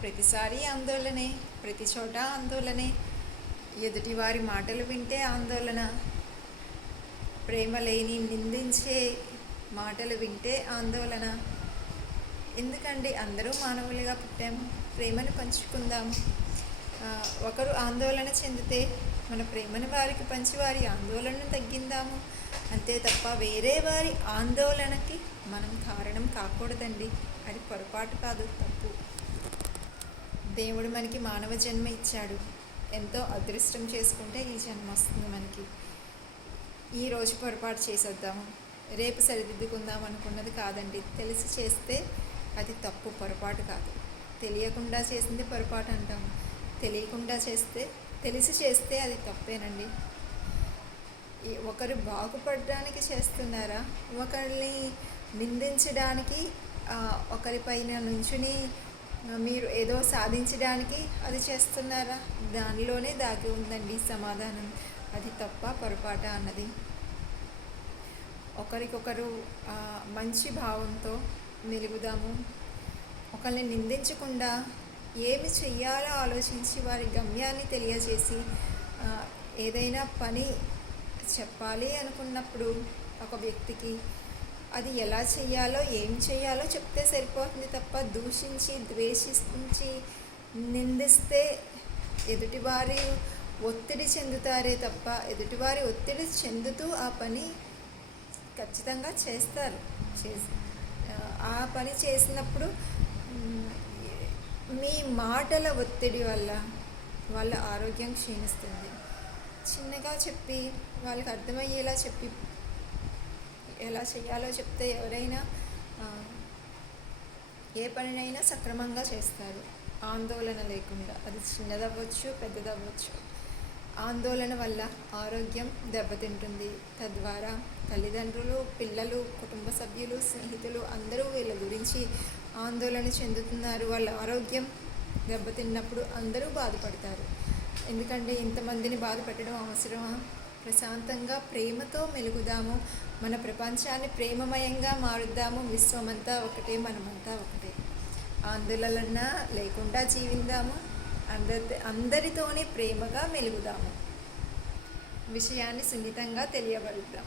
ప్రతిసారి ఆందోళనే, ప్రతి చోట ఆందోళనే. ఎదుటివారి మాటలు వింటే ఆందోళన, ప్రేమ లేని నిందించే మాటలు వింటే ఆందోళన. ఎందుకండి, అందరూ మానవులుగా పుట్టాము, ప్రేమను పంచుకుందాము. ఒకరు ఆందోళన చెందితే మన ప్రేమను వారికి పంచి వారి ఆందోళనను తగ్గిందాము. అంతే తప్ప వేరే వారి ఆందోళనకి మనం కారణం కాకూడదండి. అది పొరపాటు కాదు, తప్పు. దేవుడు మనకి మానవ జన్మ ఇచ్చాడు. ఎంతో అదృష్టం చేసుకుంటే ఈ జన్మ వస్తుంది మనకి. ఈరోజు పొరపాటు చేసేద్దాము, రేపు సరిదిద్దుకుందాం అనుకున్నది కాదండి. తెలిసి చేస్తే అది తప్పు, పొరపాటు కాదు. తెలియకుండా చేసింది పొరపాటు అంటాము, తెలియకుండా చేస్తే, తెలిసి చేస్తే అది తప్పేనండి. ఒకరు బాగుపడడానికి చేస్తున్నారా, ఒకరిని నిందించడానికి, ఒకరిపైన నుంచుని మీరు ఏదో సాధించడానికి అది చేస్తున్నారా? దానిలోనే దాగి ఉందండి సమాధానం. అది తప్ప పొరపాట అన్నది. ఒకరికొకరు మంచి భావంతో మెలుగుదాము. ఒకరిని నిందించకుండా ఏమి చెయ్యాలో ఆలోచించి వారి గమ్యాన్ని తెలియజేసి, ఏదైనా పని చెప్పాలి అనుకున్నప్పుడు ఒక వ్యక్తికి అది ఎలా చేయాలో, ఏం చేయాలో చెప్తే సరిపోతుంది తప్ప దూషించి, ద్వేషించి, నిందిస్తే ఎదుటివారి ఒత్తిడి చెందుతారే తప్ప, ఎదుటివారి ఒత్తిడి చెందుతూ ఆ పని ఖచ్చితంగా చేస్తారు. ఆ పని చేసినప్పుడు మీ మాటల ఒత్తిడి వల్ల వాళ్ళ ఆరోగ్యం క్షీణిస్తుంది. చిన్నగా చెప్పి వాళ్ళకి అర్థమయ్యేలా చెప్పి ఎలా చేయాలో చెప్తే ఎవరైనా ఏ పనినైనా సక్రమంగా చేస్తారు, ఆందోళన లేకుండా. అది చిన్నదవ్వచ్చు, పెద్దదవ్వచ్చు. ఆందోళన వల్ల ఆరోగ్యం దెబ్బతింటుంది. తద్వారా తల్లిదండ్రులు, పిల్లలు, కుటుంబ సభ్యులు, స్నేహితులు అందరూ వీళ్ళ గురించి ఆందోళన చెందుతున్నారు. వాళ్ళ ఆరోగ్యం దెబ్బతిన్నప్పుడు అందరూ బాధపడతారు. ఎందుకంటే ఇంతమందిని బాధ పెట్టడం అవసరమా? ప్రశాంతంగా ప్రేమతో మెలుగుదాము. మన ప్రపంచాన్ని ప్రేమమయంగా మారుద్దాము. విశ్వమంతా ఒకటే, మనమంతా ఒకటే. ఆందోళన లేకుండా జీవిద్దాము. అందరితోనే ప్రేమగా మెలుగుదాము. విషయాన్ని సున్నితంగా తెలియబడుద్దాం.